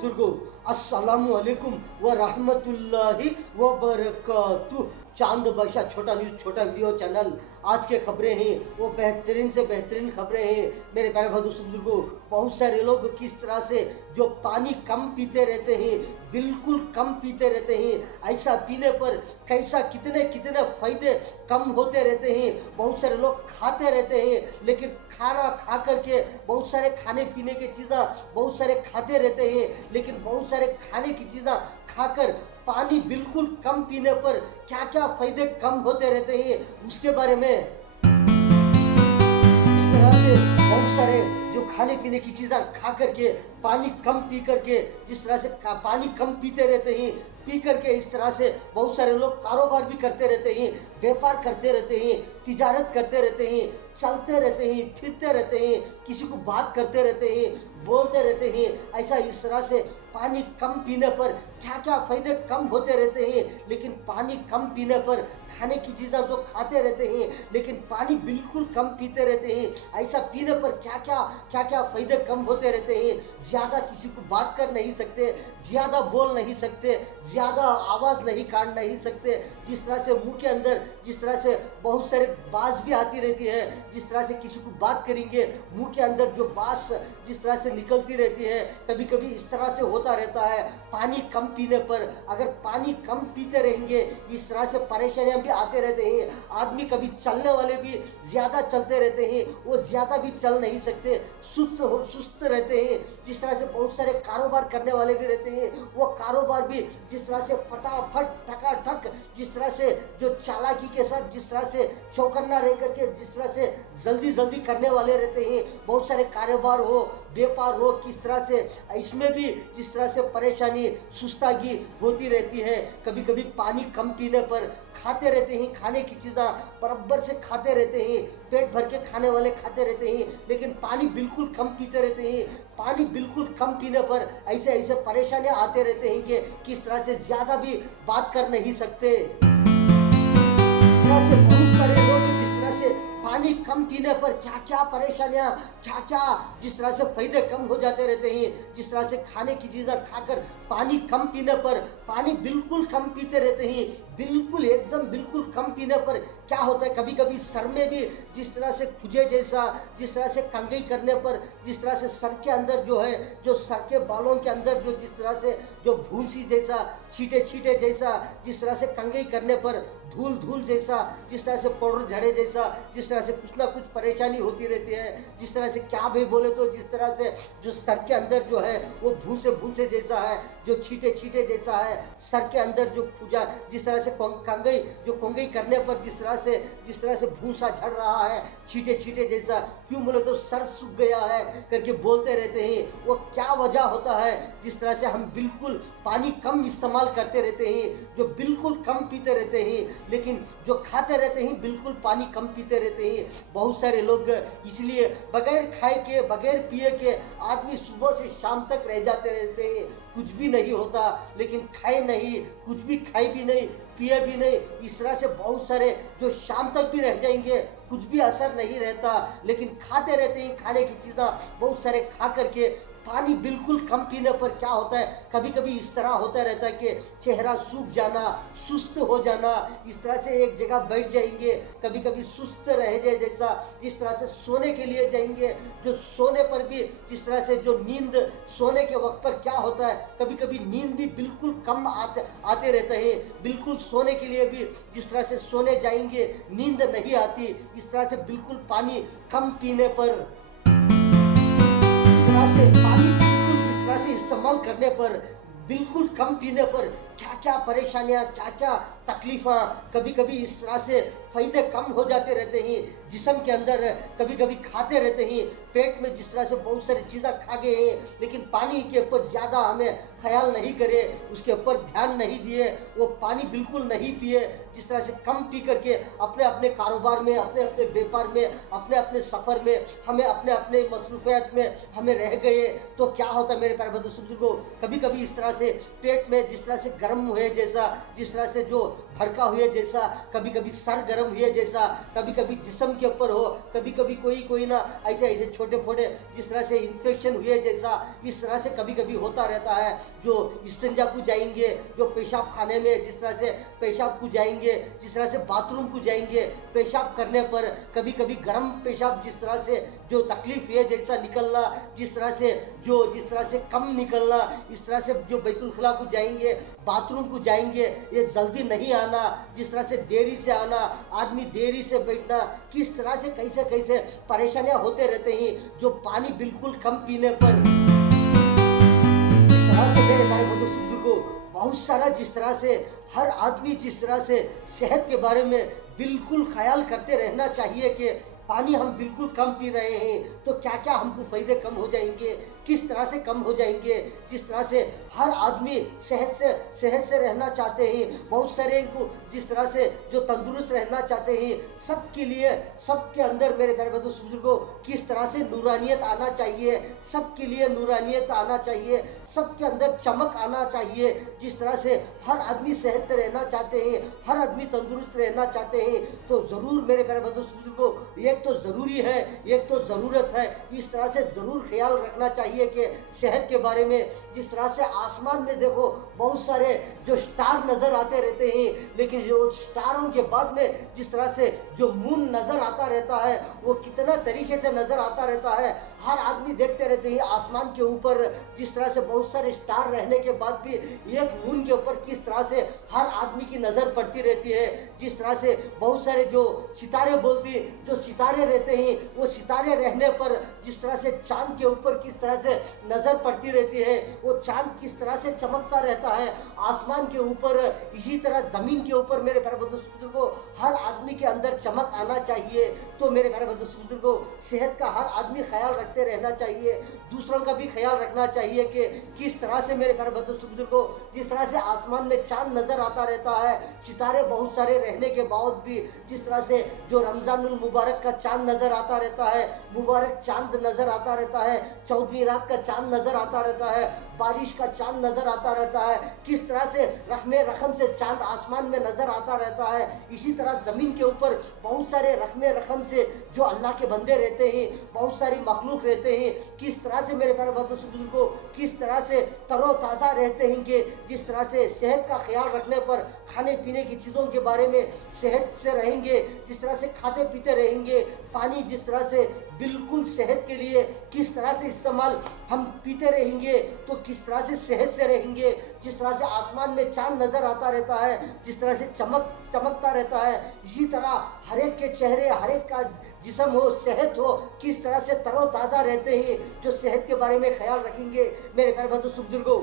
बुजुर्गों, अस्सलामु अलैकुम व रहमतुल्लाहि व बरकातुहू। चांद बादशाह छोटा न्यूज़ छोटा वीडियो चैनल। आज के खबरें हैं वो बेहतरीन से बेहतरीन खबरें हैं मेरे प्यारे भाई दोस्तों बुजुर्गों। बहुत सारे लोग किस तरह से जो पानी कम पीते रहते हैं, बिल्कुल कम पीते रहते हैं। ऐसा पीने पर कैसा कितने कितने फायदे कम होते रहते हैं। बहुत सारे लोग खाते रहते हैं, लेकिन खाना खा करके बहुत सारे खाने पीने की चीज़ें बहुत सारे खाते रहते हैं, लेकिन बहुत सारे खाने की चीज़ें खाकर पानी बिल्कुल कम पीने पर क्या क्या फायदे कम होते रहते हैं उसके बारे में इस तरह से बहुत सारे जो खाने पीने की चीज़ें खा करके पानी कम पी करके जिस तरह से पानी कम पीते रहते हैं, पी करके इस तरह से बहुत सारे लोग कारोबार भी करते रहते हैं, व्यापार करते रहते हैं, तिजारत करते रहते हैं, चलते रहते हैं, फिरते रहते हैं, किसी को बात करते रहते हैं, बोलते रहते हैं। ऐसा इस तरह से पानी कम पीने पर क्या क्या फायदे कम होते रहते हैं, लेकिन पानी कम पीने पर खाने की चीज़ें तो खाते रहते हैं, लेकिन पानी बिल्कुल कम पीते रहते हैं। ऐसा पीने पर क्या क्या फायदे कम होते रहते हैं। ज़्यादा किसी को बात कर नहीं सकते, ज़्यादा बोल नहीं सकते, ज़्यादा आवाज़ नहीं काट नहीं सकते। जिस तरह से मुंह के अंदर जिस तरह से बहुत सारे बास भी आती रहती है, जिस तरह से किसी को बात करेंगे मुंह के अंदर जो बास जिस तरह से निकलती रहती है, कभी कभी इस तरह से होता रहता है। पानी कम पीने पर अगर पानी कम पीते रहेंगे इस तरह से परेशानियां भी आते रहते हैं। आदमी कभी चलने वाले भी ज़्यादा चलते रहते हैं, वो ज़्यादा भी चल नहीं सकते, सुस्त रहते हैं। जिस तरह से बहुत सारे कारोबार करने वाले भी रहते हैं, वो कारोबार भी जिस तरह से फटाफट ठकाठक जिस तरह से जो चालाकी के साथ जिस तरह से चौकन्ना रह करके जिस तरह से जल्दी जल्दी करने वाले रहते हैं। बहुत सारे कारोबार हो, व्यापार हो, किस तरह से इसमें भी जिस तरह से परेशानी सुस्तागी होती रहती है। कभी कभी पानी कम पीने पर खाते रहते हैं, खाने की चीज़ें बराबर से खाते रहते हैं, पेट भर के खाने वाले खाते रहते हैं, लेकिन पानी बिल्कुल कम पीते रहते हैं। पानी बिल्कुल कम पीने पर ऐसे ऐसे परेशानियां आते रहते हैं कि किस तरह से ज़्यादा भी बात कर नहीं सकते। तरह से बहुत सारे लोग जिस तरह से पानी कम पीने पर क्या क्या परेशानियां क्या क्या जिस तरह से फायदे कम हो जाते रहते हैं। जिस तरह से खाने की चीज़ें खाकर पानी कम पीने पर पानी बिल्कुल कम पीते रहते हैं, बिल्कुल एकदम बिल्कुल कम पीने पर क्या होता है, कभी कभी सर में भी जिस तरह से खुजे जैसा जिस तरह से कंघी करने पर जिस तरह से सर के अंदर जो है जो सर के बालों के अंदर जो जिस तरह से जो भूसी जैसा छींटे छींटे जैसा जिस तरह से कंघी करने पर धूल धूल जैसा जिस तरह से पाउडर झड़े जैसा जिस तरह से कुछ ना कुछ परेशानी होती रहती है। जिस तरह से क्या भी बोले तो जिस तरह से जो सर के अंदर जो है वो भूसे भूसे जैसा है, जो छींटे छींटे जैसा है सर के अंदर जो पूजा जिस तरह से कंघी जो कंघी करने पर जिस तरह से भूसा झड़ रहा है, छींटे छींटे जैसा, क्यों बोले तो सर सूख गया है करके बोलते रहते हैं। वो क्या वजह होता है, जिस तरह से हम बिल्कुल पानी कम इस्तेमाल करते रहते हैं, जो बिल्कुल कम पीते रहते हैं, लेकिन जो खाते रहते हैं बिल्कुल पानी कम पीते रहते हैं। बहुत सारे लोग इसलिए बगैर खाए के बगैर पिए के आदमी सुबह से शाम तक रह जाते रहते हैं, कुछ भी नहीं होता, लेकिन खाए नहीं, कुछ भी खाए भी नहीं, पिए भी नहीं। इस तरह से बहुत सारे जो शाम तक भी रह जाएंगे, कुछ भी असर नहीं रहता, लेकिन खाते रहते हैं खाने की चीज़ें बहुत सारे खा करके। पानी बिल्कुल कम पीने पर क्या होता है, कभी कभी इस तरह होता रहता है कि चेहरा सूख जाना, सुस्त हो जाना, इस तरह से एक जगह बैठ जाएंगे, कभी कभी सुस्त रह जाए जैसा, जिस तरह से सोने के लिए जाएंगे, जो सोने पर भी जिस तरह से जो नींद सोने के वक्त पर क्या होता है, कभी कभी नींद भी बिल्कुल कम आते रहते हैं। बिल्कुल सोने के लिए भी जिस तरह से सोने जाएंगे नींद नहीं आती। इस तरह से बिल्कुल पानी कम पीने पर से पानी बिल्कुल इस तरह से इस्तेमाल करने पर बिल्कुल कम पीने पर क्या क्या परेशानियां क्या क्या तकलीफ़ा, कभी कभी इस तरह से फायदे कम हो जाते रहते हैं जिस्म के अंदर। कभी कभी खाते रहते हैं, पेट में जिस तरह से बहुत सारी चीज़ें खा गए हैं, लेकिन पानी के ऊपर ज़्यादा हमें ख्याल नहीं करे, उसके ऊपर ध्यान नहीं दिए, वो पानी बिल्कुल नहीं पिए, जिस तरह से कम पी करके अपने अपने कारोबार में, अपने अपने व्यापार में, अपने अपने सफ़र में, हमें अपने अपने मसरूफियात में हमें रह गए, तो क्या होता है मेरे प्यारे दोस्तों बुजुर्गों, कभी कभी इस तरह से पेट में जिस तरह से गर्म हुए जैसा, जिस तरह से जो भड़का हुए जैसा, कभी कभी सर गर्म हुए जैसा, कभी कभी जिस्म के ऊपर हो, कभी कभी कोई ना ऐसे ऐसे छोटे छोटे जिस तरह से इन्फेक्शन हुए जैसा, इस तरह से कभी कभी होता रहता है। जो इस्तिंजा को जाएंगे, जो पेशाब खाने में जिस तरह से पेशाब को जाएंगे, जिस तरह से बाथरूम को जाएंगे, पेशाब करने पर कभी कभी गर्म पेशाब जिस तरह से जो तकलीफ है जैसा निकलना, जिस तरह से कम निकलना, इस तरह से जो बैतुल-खुला को जाएंगे, बाथरूम को जाएंगे, ये जल्दी नहीं आना, जिस तरह से देरी से आना, आदमी देरी से बैठना, किस तरह से कैसे कैसे परेशानियां होते रहते हैं जो पानी बिल्कुल कम पीने पर। इस तरह से मेरे भाई बंधु को बहुत सारा जिस तरह से हर आदमी जिस तरह से सेहत के बारे में बिल्कुल ख्याल करते रहना चाहिए कि पानी हम बिल्कुल कम पी रहे हैं तो क्या क्या हमको फायदे कम हो जाएंगे, किस तरह से कम हो जाएंगे। जिस तरह से हर आदमी सेहत से रहना चाहते हैं, बहुत सारे इनको जिस तरह से जो तंदुरुस्त रहना चाहते हैं, सबके लिए सबके अंदर मेरे प्यारे बंधु बुजुर्गों किस तरह से नूरानियत आना चाहिए, सबके लिए नूरानियत आना चाहिए, सबके अंदर चमक आना चाहिए। जिस तरह से हर आदमी सेहत से रहना चाहते हैं, हर आदमी तंदुरुस्त रहना चाहते हैं, तो ज़रूर मेरे प्यारे बंधु बुजुर्गों एक तो ज़रूरी है, एक तो ज़रूरत है, इस तरह से ज़रूर ख्याल रखना चाहिए कि सेहत के बारे में। जिस तरह से आसमान में देखो बहुत सारे जो स्टार नज़र आते रहते हैं, लेकिन जो स्टारों के बाद में जिस तरह से जो मून नज़र आता रहता है वो कितना तरीके से नज़र आता रहता है। हर आदमी देखते रहते हैं आसमान के ऊपर जिस तरह से बहुत सारे स्टार रहने के बाद भी एक मून के ऊपर किस तरह से हर आदमी की नज़र पड़ती रहती है। जिस तरह से बहुत सारे जो सितारे बोलती जो सितारे रहते हैं वो सितारे रहने पर जिस तरह से चांद के ऊपर किस तरह से नज़र पड़ती रहती है, वो चांद किस तरह से चमकता रहता है आसमान के ऊपर। इसी तरह ज़मीन के ऊपर मेरे प्यारे बंधु को हर आदमी के अंदर चमक आना चाहिए। तो मेरे प्यारे बंधु को सेहत का हर आदमी ख्याल रखते रहना चाहिए, दूसरों का भी ख्याल रखना चाहिए कि किस तरह से मेरे प्यारे बंधु को जिस तरह से आसमान में चांद नज़र आता रहता है, सितारे बहुत सारे रहने के बावजूद भी जिस तरह से जो रमज़ानुल मुबारक का चांद नज़र आता रहता है, मुबारक चांद नज़र आता रहता है, 14वीं रात का चांद नज़र आता रहता है, बारिश का चांद नज़र आता रहता है, किस तरह से रकमे रकम से चांद आसमान में नज़र आता रहता है। इसी तरह ज़मीन के ऊपर बहुत सारे रकमे रकम से जो अल्लाह के बंदे रहते हैं, बहुत सारी मखलूक रहते हैं, किस तरह से मेरे प्यारे बंधु को किस तरह से तरोताज़ा रहते हैं कि जिस तरह से सेहत का ख्याल रखने पर खाने पीने की चीज़ों के बारे में सेहत से रहेंगे, जिस तरह से खाते पीते रहेंगे, पानी जिस तरह से बिल्कुल सेहत के लिए किस तरह से इस्तेमाल हम पीते रहेंगे तो किस तरह से सेहत से रहेंगे। जिस तरह से आसमान में चांद नज़र आता रहता है, जिस तरह से चमकता रहता है, इसी तरह हर एक के चेहरे हर एक का जिस्म हो, सेहत हो, किस तरह से तरोताज़ा रहते हैं जो सेहत के बारे में ख्याल रखेंगे। मेरे प्यारे बंधु बुजुर्गों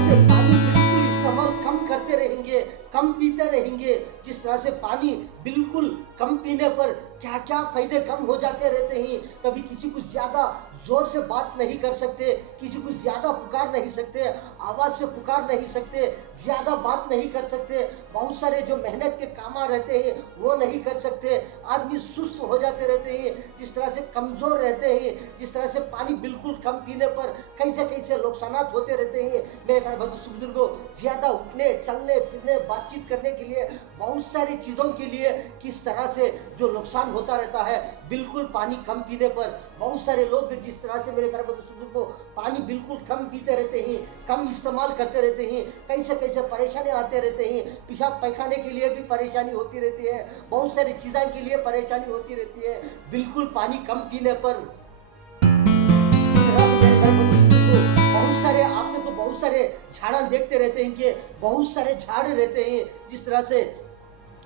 से पानी बिल्कुल इस्तेमाल कम करते रहेंगे, कम पीते रहेंगे। जिस तरह से पानी बिल्कुल कम पीने पर क्या क्या फायदे कम हो जाते रहते हैं। कभी किसी को ज़्यादा जोर से बात नहीं कर सकते, किसी को ज़्यादा पुकार नहीं सकते, आवाज़ से पुकार नहीं सकते, ज़्यादा बात नहीं कर सकते, बहुत सारे जो मेहनत के काम रहते हैं वो नहीं कर सकते, आदमी सुस्त हो जाते रहते हैं, जिस तरह से कमज़ोर रहते हैं। जिस तरह से पानी बिल्कुल कम पीने पर कैसे कैसे नुकसानात होते रहते हैं। मेरे प्यारे बंधु बुजुर्गों ज़्यादा उठने चलने फिरने बातचीत करने के लिए बहुत सारी चीज़ों के लिए किस तरह से जो नुकसान होता रहता है बिल्कुल पानी कम पीने पर। बहुत सारे लोग जिस तरह से मेरे प्यारे बंधु को पानी बिल्कुल कम पीते रहते हैं, कम इस्तेमाल करते रहते हैं, कैसे कैसे परेशानी आते रहते हैं, पेशाब पैखाने के लिए भी परेशानी होती रहती है, बहुत सारी चीज़ों के लिए परेशानी होती रहती है बिल्कुल पानी कम पीने पर। बहुत सारे आपने तो बहुत सारे झाड़ा देखते रहते हैं कि बहुत सारे झाड़ रहते हैं, जिस तरह से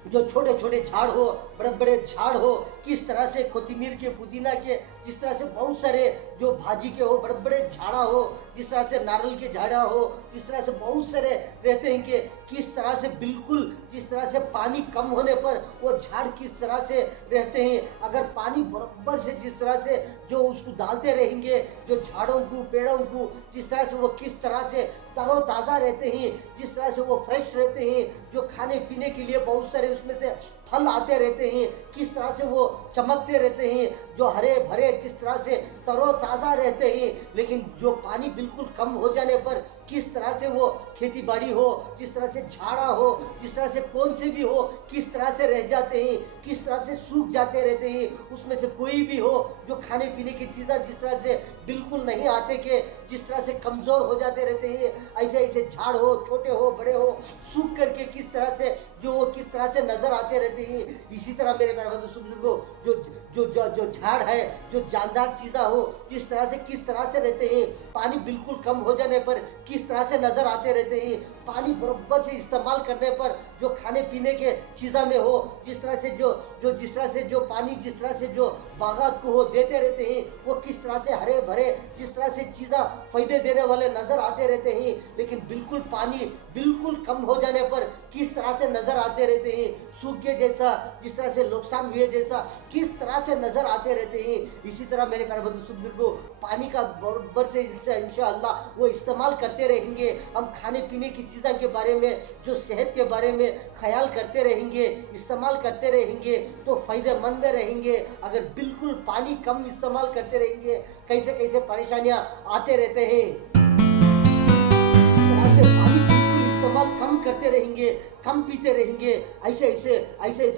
जो छोटे छोटे झाड़ हो, बड़े बड़े झाड़ हो, किस तरह से कोथिमीर के, पुदीना के, जिस तरह से बहुत सारे जो भाजी के हो, बड़े बड़े झाड़ा हो, जिस तरह से नारियल के झाड़ा हो, जिस तरह से बहुत सारे रहते हैं कि किस तरह से बिल्कुल जिस तरह से पानी कम होने पर वो झाड़ किस तरह से रहते हैं। अगर पानी बराबर से जिस तरह से जो उसको डालते रहेंगे, जो झाड़ों को पेड़ों को, जिस तरह से वो किस तरह से तरोताज़ा रहते हैं, जिस तरह से वो फ्रेश रहते हैं, जो खाने पीने के लिए बहुत सारे उसमें से फल आते रहते हैं, किस तरह से वो चमकते रहते हैं, जो हरे भरे जिस तरह से तरोताज़ा रहते हैं। लेकिन जो पानी बिल्कुल कम हो जाने पर किस तरह से वो खेती बाड़ी हो, जिस तरह से झाड़ा हो, जिस तरह से कौन से भी हो, किस तरह से रह जाते हैं, किस तरह से सूख जाते रहते हैं। उसमें से कोई भी हो जो खाने पीने की चीज़ें जिस तरह से बिल्कुल नहीं आते के जिस तरह से कमज़ोर हो जाते रहते हैं, ऐसे ऐसे झाड़ हो, छोटे हो बड़े हो, सूख करके किस तरह से जो वो किस तरह से नज़र आते रहते हैं। इसी तरह मेरे प्यारे बुजुर्गों, जो जो जो जो झाड़ है, जो जानदार चीज़ें हो, जिस तरह से किस तरह से रहते हैं, पानी बिल्कुल कम हो जाने पर किस तरह से नज़र आते रहते हैं। पानी बराबर से इस्तेमाल करने पर जो खाने पीने के चीज़ों में हो, जिस तरह से जिस तरह से जो पानी जिस तरह से जो बागात को हो देते रहते हैं, वो किस तरह से हरे भरे जिस तरह से चीज़ें फ़ायदे देने वाले नज़र आते रहते हैं। लेकिन बिल्कुल पानी बिल्कुल कम हो जाने पर किस तरह से नज़र आते रहते हैं, सूखे जैसा, जिस तरह से नुकसान हुए जैसा किस तरह से नज़र आते रहते हैं। इसी तरह मेरे प्यारे बुजुर्गों, पानी का बराबर से इंशाअल्लाह वो इस्तेमाल करते रहेंगे। हम खाने पीने की चीज़ों के बारे में, जो सेहत के बारे में ख्याल करते रहेंगे, इस्तेमाल करते रहेंगे तो फ़ायदेमंद रहेंगे। अगर बिल्कुल पानी कम इस्तेमाल करते रहेंगे, कैसे कैसे परेशानियाँ आते रहते हैं। इस तरह से पानी बिल्कुल इस्तेमाल कम करते रहेंगे, कम पीते रहेंगे, ऐसे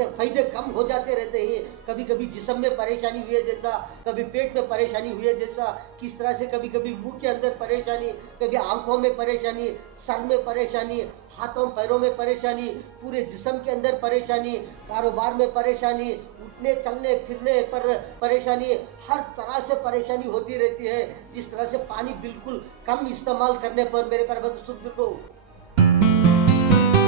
फ़ायदे कम हो जाते रहते हैं। कभी कभी जिस्म में परेशानी हुई है जैसा, कभी पेट में परेशानी हुई है जैसा, किस तरह से कभी कभी मुंह के अंदर परेशानी, कभी आंखों में परेशानी, सर में परेशानी, हाथों पैरों में परेशानी, पूरे जिस्म के अंदर परेशानी, कारोबार में परेशानी, उठने चलने फिरने पर परेशानी, हर तरह से परेशानी होती रहती है। जिस तरह से पानी बिल्कुल कम इस्तेमाल करने पर मेरे प्यारे बुजुर्गों,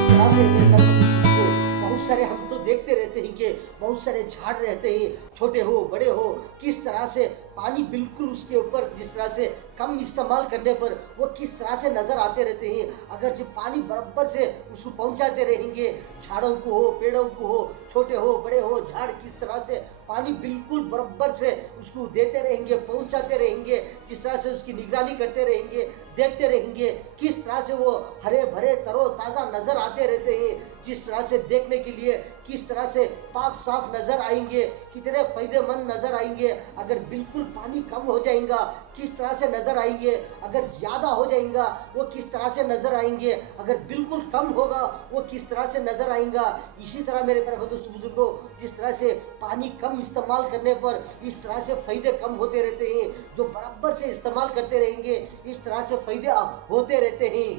तरह से मेरे प्यारे बुजुर्गों, बहुत सारे हम तो देखते रहते हैं कि बहुत सारे झाड़ रहते हैं, छोटे हो बड़े हो, किस तरह से पानी बिल्कुल उसके ऊपर जिस तरह से कम इस्तेमाल करने पर वो किस तरह से नज़र आते रहते हैं। अगर जो पानी बराबर से उसको पहुंचाते रहेंगे, झाड़ों को हो, पेड़ों को हो, छोटे हो बड़े हो, झाड़ किस तरह से पानी बिल्कुल बराबर से उसको देते रहेंगे, पहुंचाते रहेंगे, जिस तरह से उसकी निगरानी करते रहेंगे, देखते रहेंगे, किस तरह से वो हरे भरे तरोताज़ा नज़र आते रहते हैं। जिस तरह से देखने के लिए किस तरह से पाक साफ नज़र आएंगे, कितने फ़ायदेमंद नज़र आएंगे। अगर बिल्कुल पानी कम हो जाएगा किस तरह से नज़र आएंगे, अगर ज़्यादा हो जाएगा वो किस तरह से नज़र आएंगे, अगर बिल्कुल कम होगा वो किस तरह से नज़र आएगा। इसी तरह मेरे प्यारे बुजुर्गों, जिस तरह से पानी कम इस्तेमाल करने पर इस तरह से फ़ायदे कम होते रहते हैं, जो बराबर से इस्तेमाल करते रहेंगे इस तरह से फ़ायदे होते रहते हैं।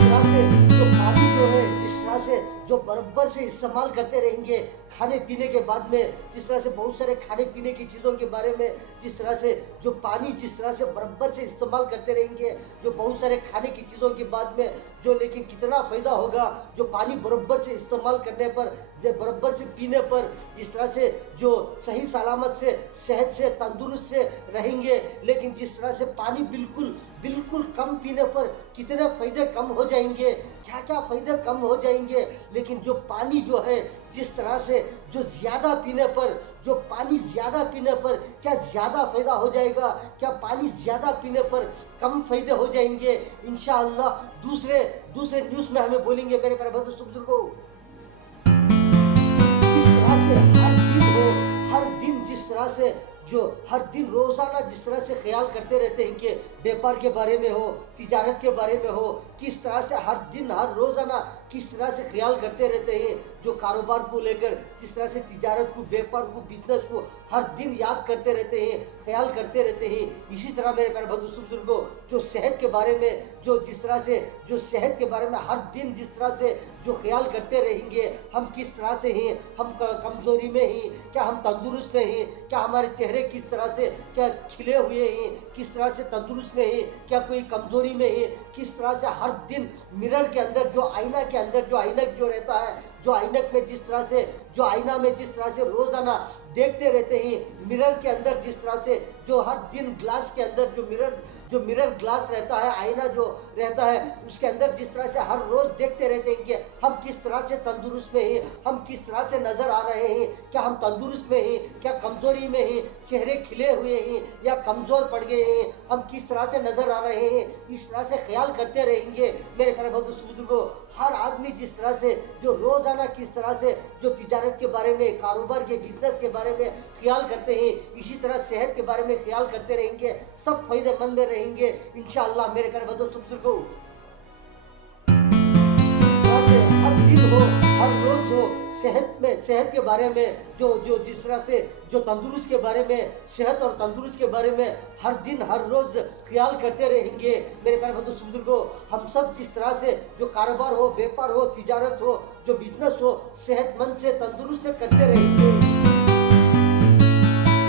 तरह से जो पानी जो है, जिस तरह से जो बराबर से इस्तेमाल करते रहेंगे खाने पीने के बाद में, जिस तरह से बहुत सारे खाने पीने की चीज़ों के बारे में, जिस तरह से जो पानी जिस तरह से बराबर से इस्तेमाल करते रहेंगे, जो बहुत सारे खाने की चीज़ों के बाद में जो, लेकिन कितना फ़ायदा होगा जो पानी बराबर से इस्तेमाल करने पर, बराबर से पीने पर, जिस तरह से जो सही सलामत से सेहत से तंदुरुस्त से रहेंगे। लेकिन जिस तरह से पानी बिल्कुल बिल्कुल कम पीने पर कितने फ़ायदे कम हो जाएंगे, क्या क्या फ़ायदे कम हो जाएंगे। लेकिन जो पानी जो है, जिस तरह से जो ज़्यादा पीने पर, जो पानी ज़्यादा पीने पर क्या ज़्यादा फ़ायदा हो जाएगा, क्या पानी ज़्यादा पीने पर कम फ़ायदे हो जाएंगे। इंशाअल्लाह दूसरे दूसरे न्यूज़ में हमें बोलेंगे मेरे प्यारे बुजुर्गों। इस तरह से हर दिन हो, हर दिन जिस तरह से जो हर दिन रोज़ाना जिस तरह से ख्याल करते रहते हैं कि व्यापार के बारे में हो, तिजारत के बारे में हो, किस तरह से हर दिन हर रोज़ाना किस तरह से ख्याल करते रहते हैं, जो कारोबार को लेकर जिस तरह से तिजारत को, व्यापार को, बिजनेस को हर दिन याद करते रहते हैं, ख्याल करते रहते हैं। इसी तरह मेरे प्यारे बुजुर्गों, जो सेहत के बारे में, जो जिस तरह से जो सेहत के बारे में हर दिन जिस तरह से जो ख्याल करते रहेंगे, हम किस तरह से हैं, हम कमज़ोरी में हैं, क्या हम तंदुरुस्त में हैं, क्या हमारे चेहरे किस तरह से क्या खिले हुए हैं, किस तरह से तंदुरुस्त में हैं, क्या कोई कमज़ोरी में है, किस तरह से हर दिन मिरर के अंदर जो आईना के अंदर जो आईनक जो रहता है, जो आईनक में जिस तरह से जो आईना में जिस तरह से रोजाना देखते रहते हैं, मिरर के अंदर जिस तरह से जो हर दिन ग्लास के अंदर जो मिरर ग्लास रहता है, आईना जो रहता है, उसके अंदर जिस तरह से हर रोज देखते रहते हैं कि हम किस तरह से तंदुरुस्त में हैं, हम किस तरह से नजर आ रहे हैं, क्या हम तंदुरुस्त में हैं, क्या कमजोरी में हैं, चेहरे खिले हुए हैं या कमजोर पड़ गए हैं, हम किस तरह से नजर आ रहे हैं, इस तरह से ख्याल करते रहेंगे मेरे प्यारे बुजुर्गों। हर आदमी जिस तरह से जो रोजाना किस तरह से जो तिजारत के बारे में, कारोबार के, बिजनेस के बारे में ख्याल करते हैं, इसी तरह सेहत के बारे में ख्याल करते रहेंगे, सब फायदेमंद में रहेंगे इंशाअल्लाह मेरे प्यारे बुजुर्गों। तरह से हर दिन हो, हर रोज हो, सेहत के बारे में जो जो जिस तरह से जो तंदुरुस्त के बारे में, सेहत और तंदुरुस्त के बारे में हर दिन हर रोज ख्याल करते रहेंगे मेरे प्यारे बुजुर्गों। हम सब जिस तरह से जो कारोबार हो, व्यापार हो, तिजारत हो, जो बिजनेस हो, सेहतमंद से तंदुरुस्त से करते रहेंगे।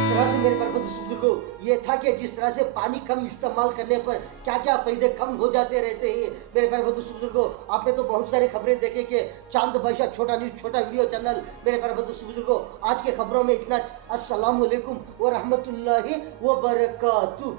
तरह से मेरे प्यारे बुजुर्गों, ये था कि जिस तरह से पानी कम इस्तेमाल करने पर क्या क्या फायदे कम हो जाते रहते हैं मेरे प्यारे बुजुर्गों। आपने तो बहुत सारी खबरें देखे कि चांद बादशाह छोटा न्यूज, छोटा वीडियो चैनल मेरे प्यारे बुजुर्गों। आज के खबरों में इतना। अस्सलाम वालेकुम व रहमतुल्लाहि व बरकातुहू।